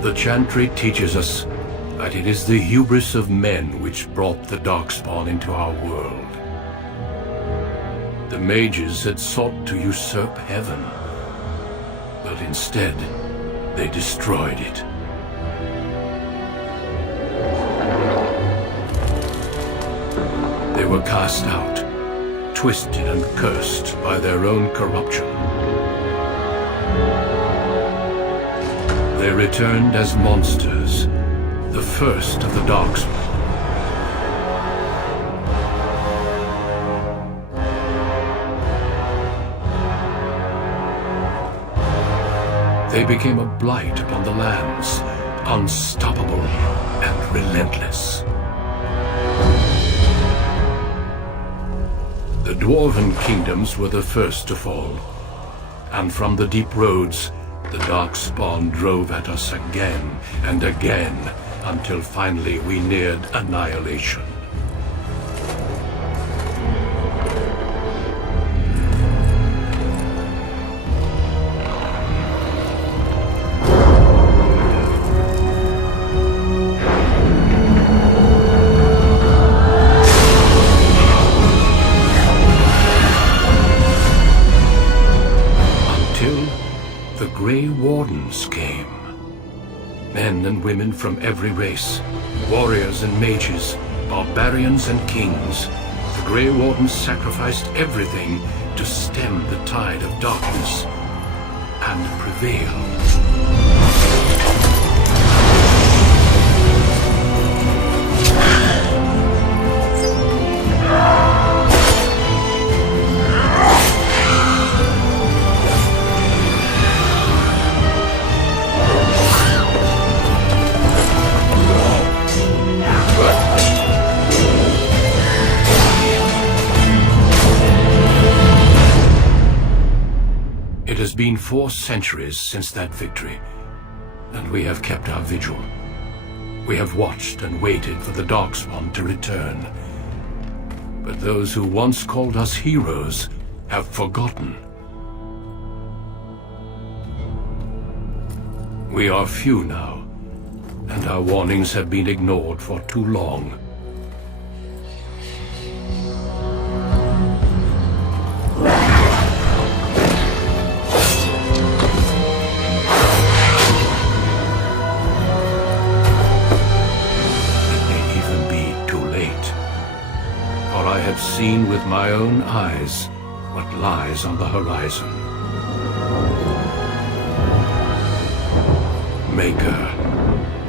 The Chantry teaches us that it is the hubris of men which brought the Darkspawn into our world. The mages had sought to usurp heaven, but instead they destroyed it. They were cast out, twisted and cursed by their own corruption. They returned as monsters, the first of the Darkspawn. They became a blight upon the lands, unstoppable and relentless. The Dwarven kingdoms were the first to fall, and from the deep roads, the Darkspawn drove at us again and again, until finally we neared annihilation. The Grey Wardens came. Men and women from every race, warriors and mages, barbarians and kings. The Grey Wardens sacrificed everything to stem the tide of darkness and prevailed. It has been 4 centuries since that victory, and we have kept our vigil. We have watched and waited for the Darkspawn to return. But those who once called us heroes have forgotten. We are few now, and our warnings have been ignored for too long. I have seen with my own eyes what lies on the horizon. Maker,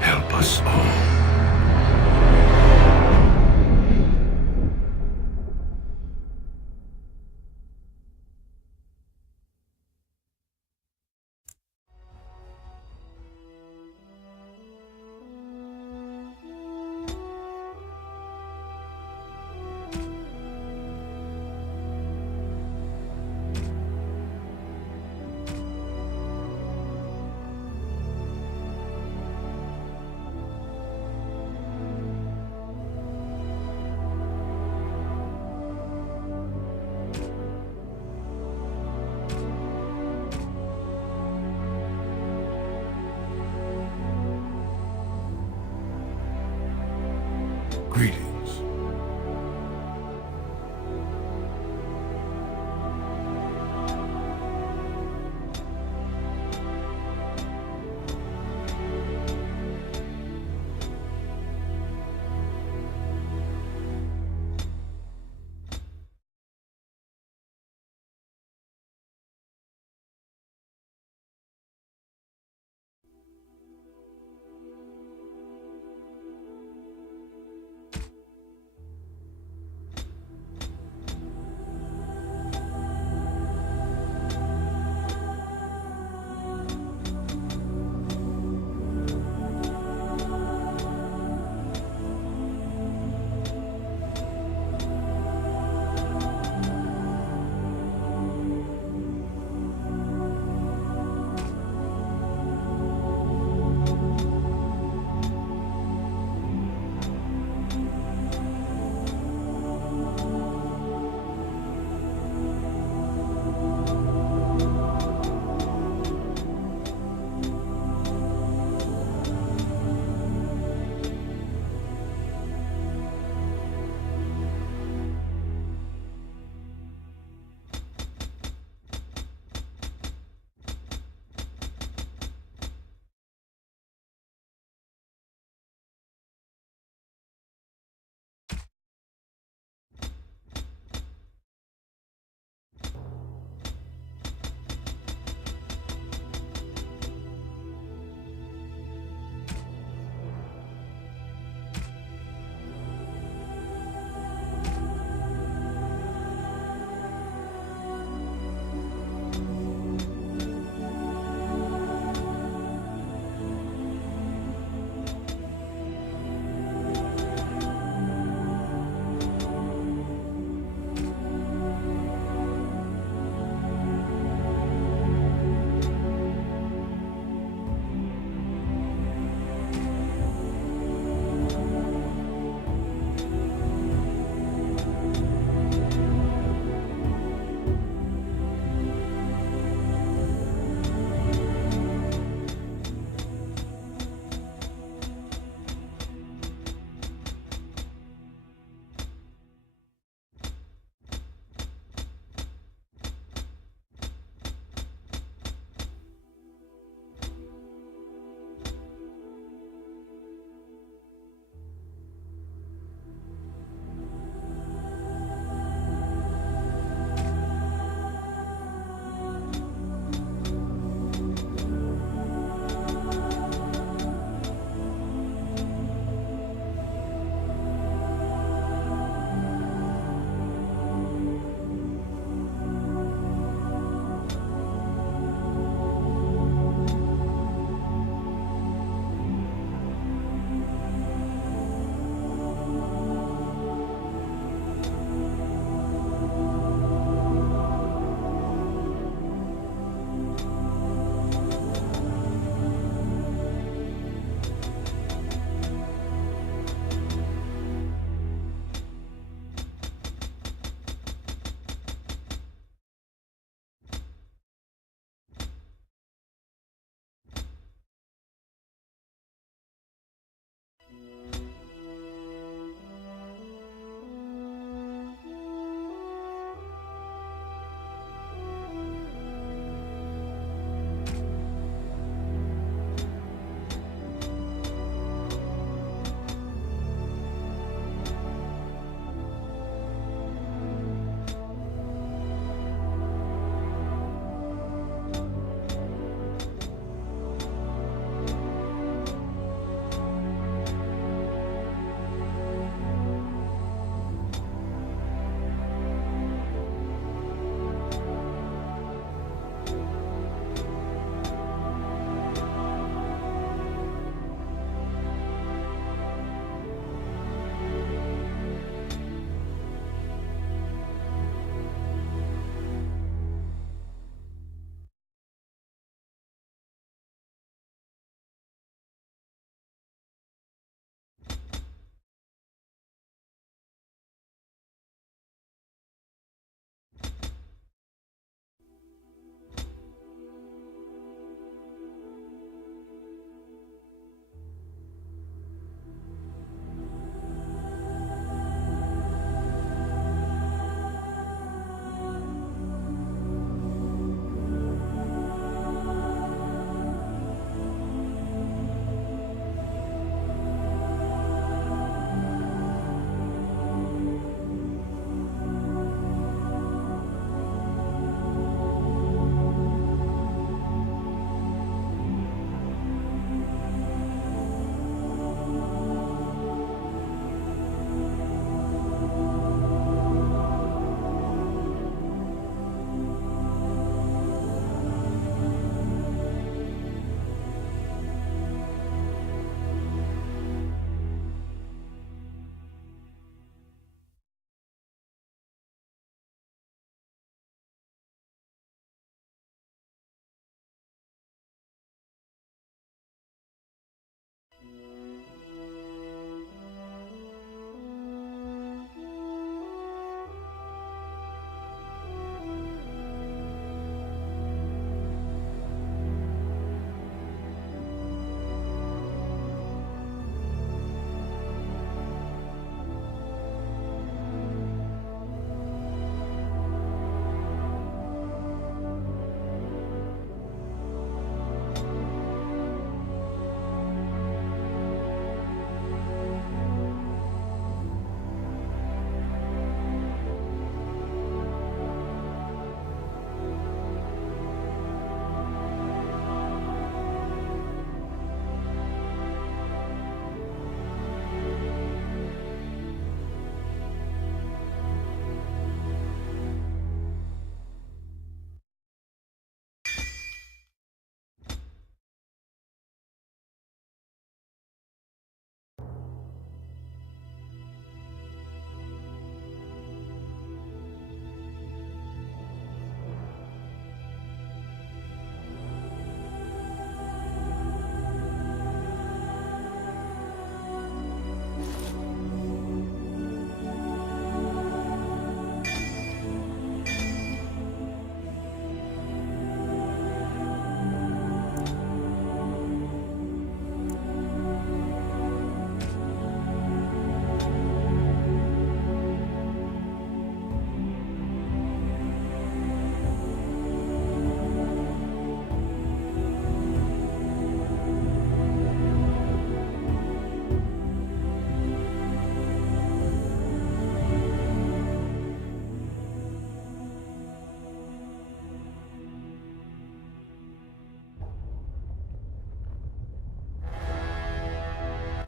help us all.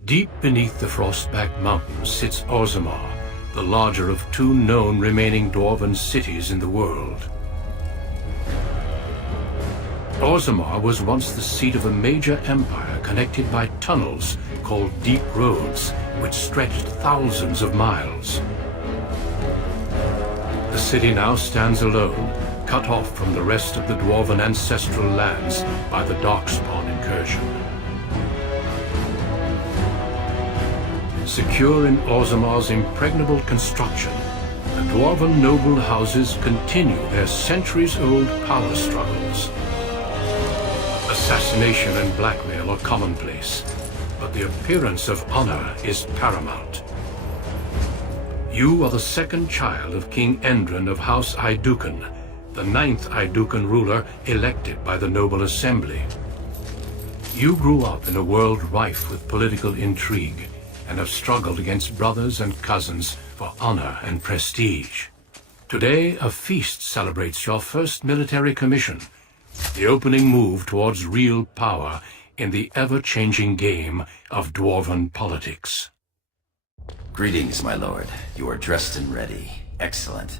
Deep beneath the Frostback Mountains sits Orzammar, the larger of two known remaining dwarven cities in the world. Orzammar was once the seat of a major empire connected by tunnels called Deep Roads, which stretched thousands of miles. The city now stands alone, cut off from the rest of the dwarven ancestral lands by the Darkspawn incursion. Secure in Orzammar's impregnable construction, the dwarven noble houses continue their centuries-old power struggles. Assassination and blackmail are commonplace, but the appearance of honor is paramount. You are the second child of King Endren of House Aeducan, the 9th Aeducan ruler elected by the Noble Assembly. You grew up in a world rife with political intrigue, and have struggled against brothers and cousins for honor and prestige. Today, a feast celebrates your first military commission, the opening move towards real power in the ever-changing game of dwarven politics. Greetings, my lord. You are dressed and ready. Excellent.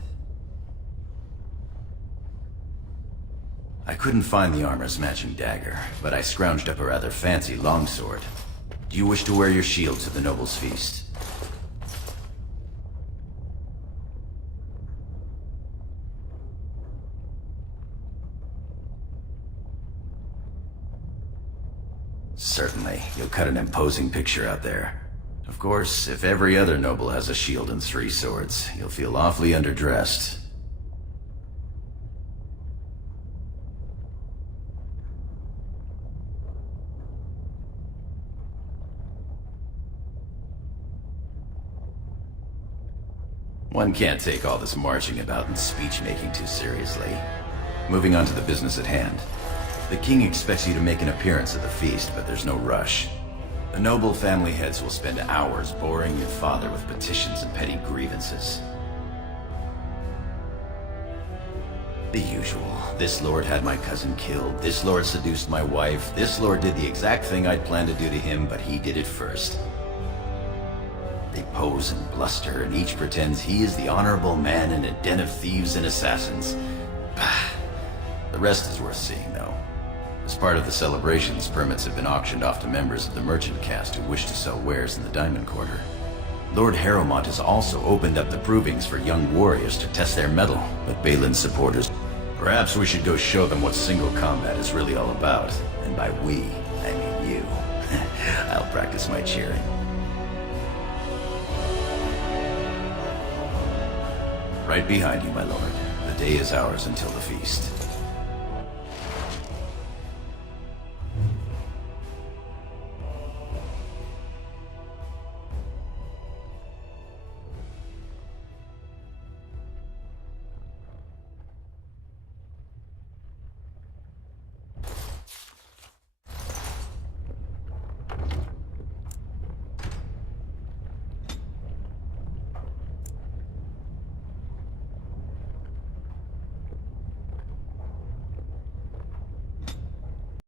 I couldn't find the armor's matching dagger, but I scrounged up a rather fancy longsword. Do you wish to wear your shield to the noble's feast? Certainly. You'll cut an imposing picture out there. Of course, if every other noble has a shield and 3 swords, you'll feel awfully underdressed. One can't take all this marching about and speech-making too seriously. Moving on to the business at hand. The king expects you to make an appearance at the feast, but there's no rush. The noble family heads will spend hours boring your father with petitions and petty grievances. The usual. This lord had my cousin killed, this lord seduced my wife, this lord did the exact thing I'd planned to do to him, but he did it first. They pose and bluster, and each pretends he is the honorable man in a den of thieves and assassins. The rest is worth seeing, though. As part of the celebrations, permits have been auctioned off to members of the merchant caste who wish to sell wares in the Diamond Quarter. Lord Harrowmont has also opened up the provings for young warriors to test their mettle, but Balin's supporters... Perhaps we should go show them what single combat is really all about. And by we, I mean you. I'll practice my cheering. Right behind you, my lord. The day is ours until the feast.